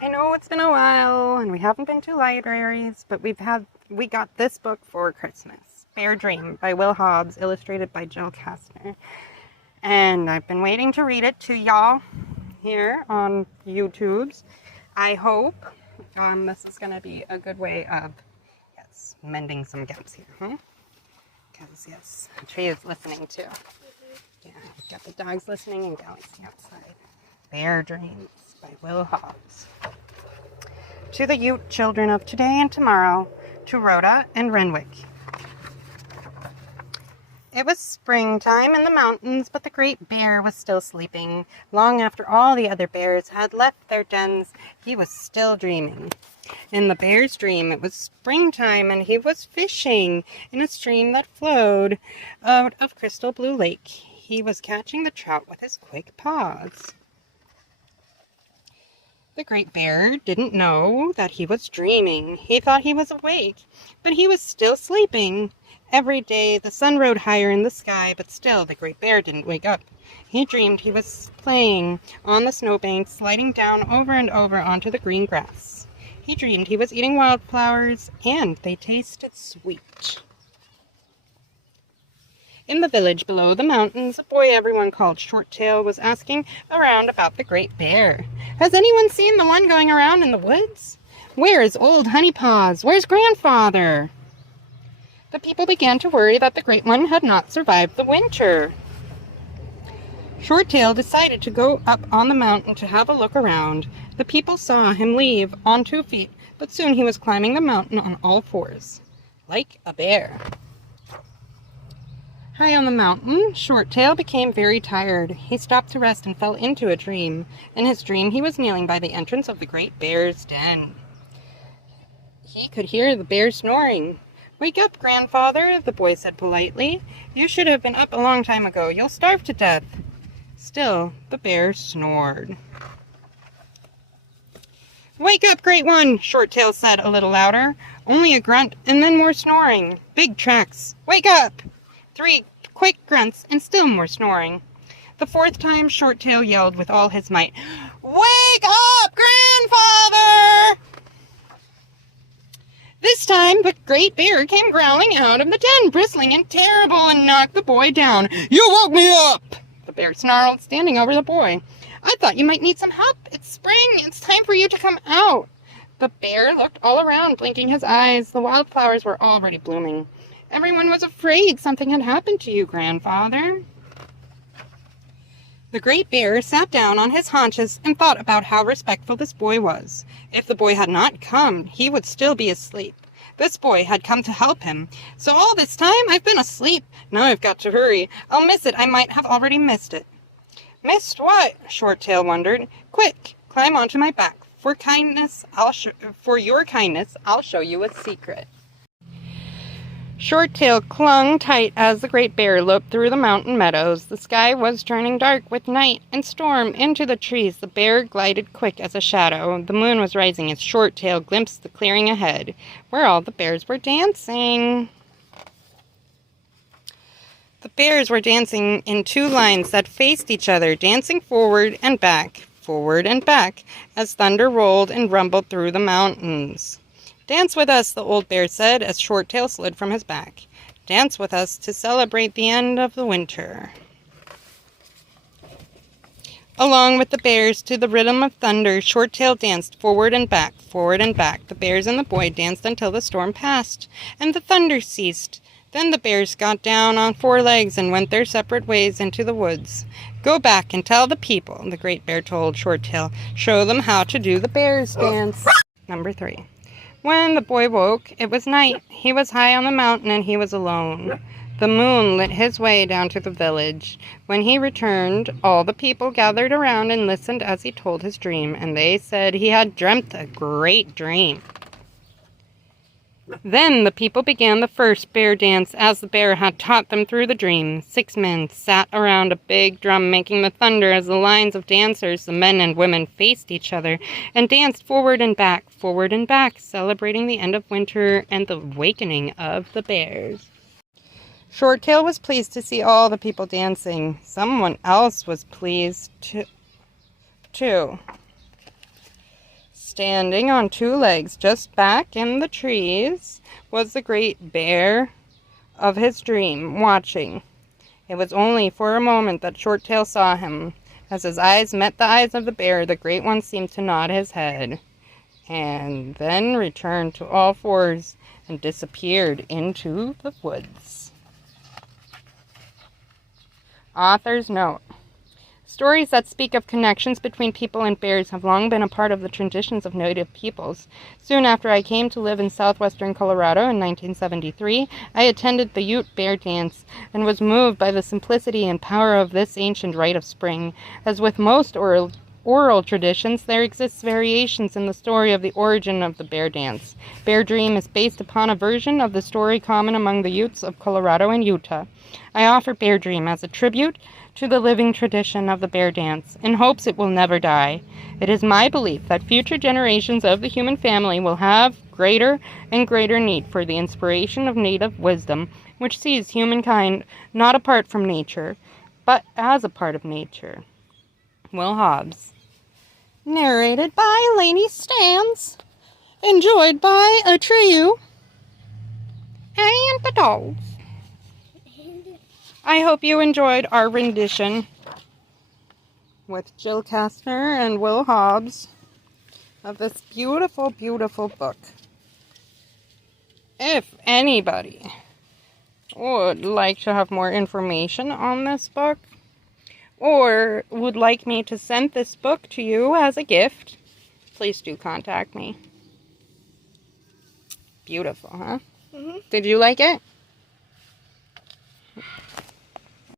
I know it's been a while and we haven't been to libraries, but we got this book for Christmas. Beardream by Will Hobbs, illustrated by Kastner. And I've been waiting to read it to y'all here on YouTube's. I hope this is going to be a good way of, mending some gaps here, huh? Because, yes, Tree is listening too. Yeah, I've got the dogs listening and Galaxy outside. Bear Dreams by Will Hobbs. To the Ute children of today and tomorrow, to Rhoda and Renwick. It was springtime in the mountains, but the great bear was still sleeping. Long after all the other bears had left their dens, he was still dreaming. In the bear's dream, it was springtime, and he was fishing in a stream that flowed out of crystal blue lake. He was catching the trout with his quick paws. The great bear didn't know that he was dreaming. He thought he was awake, but he was still sleeping. Every day the sun rode higher in the sky, but still the great bear didn't wake up. He dreamed he was playing on the snowbank, sliding down over and over onto the green grass. He dreamed he was eating wildflowers, and they tasted sweet. In the village below the mountains, a boy everyone called Shorttail was asking around about the great bear. Has anyone seen the one going around in the woods? Where is old Honeypaws? Where's grandfather? The people began to worry that the great one had not survived the winter. Shorttail decided to go up on the mountain to have a look around. The people saw him leave on 2 feet, but soon he was climbing the mountain on all fours, like a bear. High on the mountain, Shorttail became very tired. He stopped to rest and fell into a dream. In his dream, he was kneeling by the entrance of the great bear's den. He could hear the bear snoring. "Wake up, grandfather," the boy said politely. "You should have been up a long time ago. You'll starve to death." Still, the bear snored. "Wake up, great one," Shorttail said a little louder. Only a grunt and then more snoring. Big tracks. "Wake up!" 3 quick grunts and still more snoring. The 4th time, Shorttail yelled with all his might, "Wake up, grandfather!" This time, the great bear came growling out of the den, bristling and terrible, and knocked the boy down. "You woke me up!" the bear snarled, standing over the boy. "I thought you might need some help. It's spring. It's time for you to come out." The bear looked all around, blinking his eyes. The wildflowers were already blooming. "Everyone was afraid something had happened to you, grandfather." The great bear sat down on his haunches and thought about how respectful this boy was. If the boy had not come, he would still be asleep. This boy had come to help him. "So all this time I've been asleep. Now I've got to hurry. I'll miss it. I might have already missed it." "Missed what?" Shorttail wondered. "Quick, climb onto my back. For your kindness, I'll show you a secret." Shorttail clung tight as the great bear loped through the mountain meadows. The sky was turning dark with night and storm. Into the trees the bear glided quick as a shadow. The moon was rising as Shorttail glimpsed the clearing ahead, where all the bears were dancing. The bears were dancing in 2 lines that faced each other, dancing forward and back, as thunder rolled and rumbled through the mountains. "Dance with us," the old bear said as Shorttail slid from his back. "Dance with us to celebrate the end of the winter." Along with the bears, to the rhythm of thunder, Shorttail danced forward and back, forward and back. The bears and the boy danced until the storm passed, and the thunder ceased. Then the bears got down on 4 legs and went their separate ways into the woods. "Go back and tell the people," the great bear told Shorttail. "Show them how to do the bears' dance." Number 3. When the boy woke, it was night. He was high on the mountain and he was alone. The moon lit his way down to the village. When he returned, all the people gathered around and listened as he told his dream, and they said he had dreamt a great dream. Then the people began the first bear dance as the bear had taught them through the dream. 6 men sat around a big drum making the thunder as the lines of dancers, the men and women, faced each other and danced forward and back, celebrating the end of winter and the awakening of the bears. Shorttail was pleased to see all the people dancing. Someone else was pleased too. Standing on two legs just back in the trees was the great bear of his dream, watching. It was only for a moment that Shorttail saw him. As his eyes met the eyes of the bear, the great one seemed to nod his head, and then returned to all fours and disappeared into the woods. Author's note. Stories that speak of connections between people and bears have long been a part of the traditions of native peoples. Soon after I came to live in southwestern Colorado in 1973, I attended the Ute Bear Dance and was moved by the simplicity and power of this ancient rite of spring. As with most oral traditions, there exists variations in the story of the origin of the bear dance. Beardream is based upon a version of the story common among the Utes of Colorado and Utah. I offer Beardream as a tribute to the living tradition of the bear dance, in hopes it will never die. It is my belief that future generations of the human family will have greater and greater need for the inspiration of native wisdom, which sees humankind not apart from nature, but as a part of nature. Will Hobbs. Narrated by Laney Stans. Enjoyed by a trio and the dogs. I hope you enjoyed our rendition with Jill Kastner and Will Hobbs of this beautiful, beautiful book. If anybody would like to have more information on this book, or would like me to send this book to you as a gift, please do contact me. Beautiful, huh? Mm-hmm. Did you like it?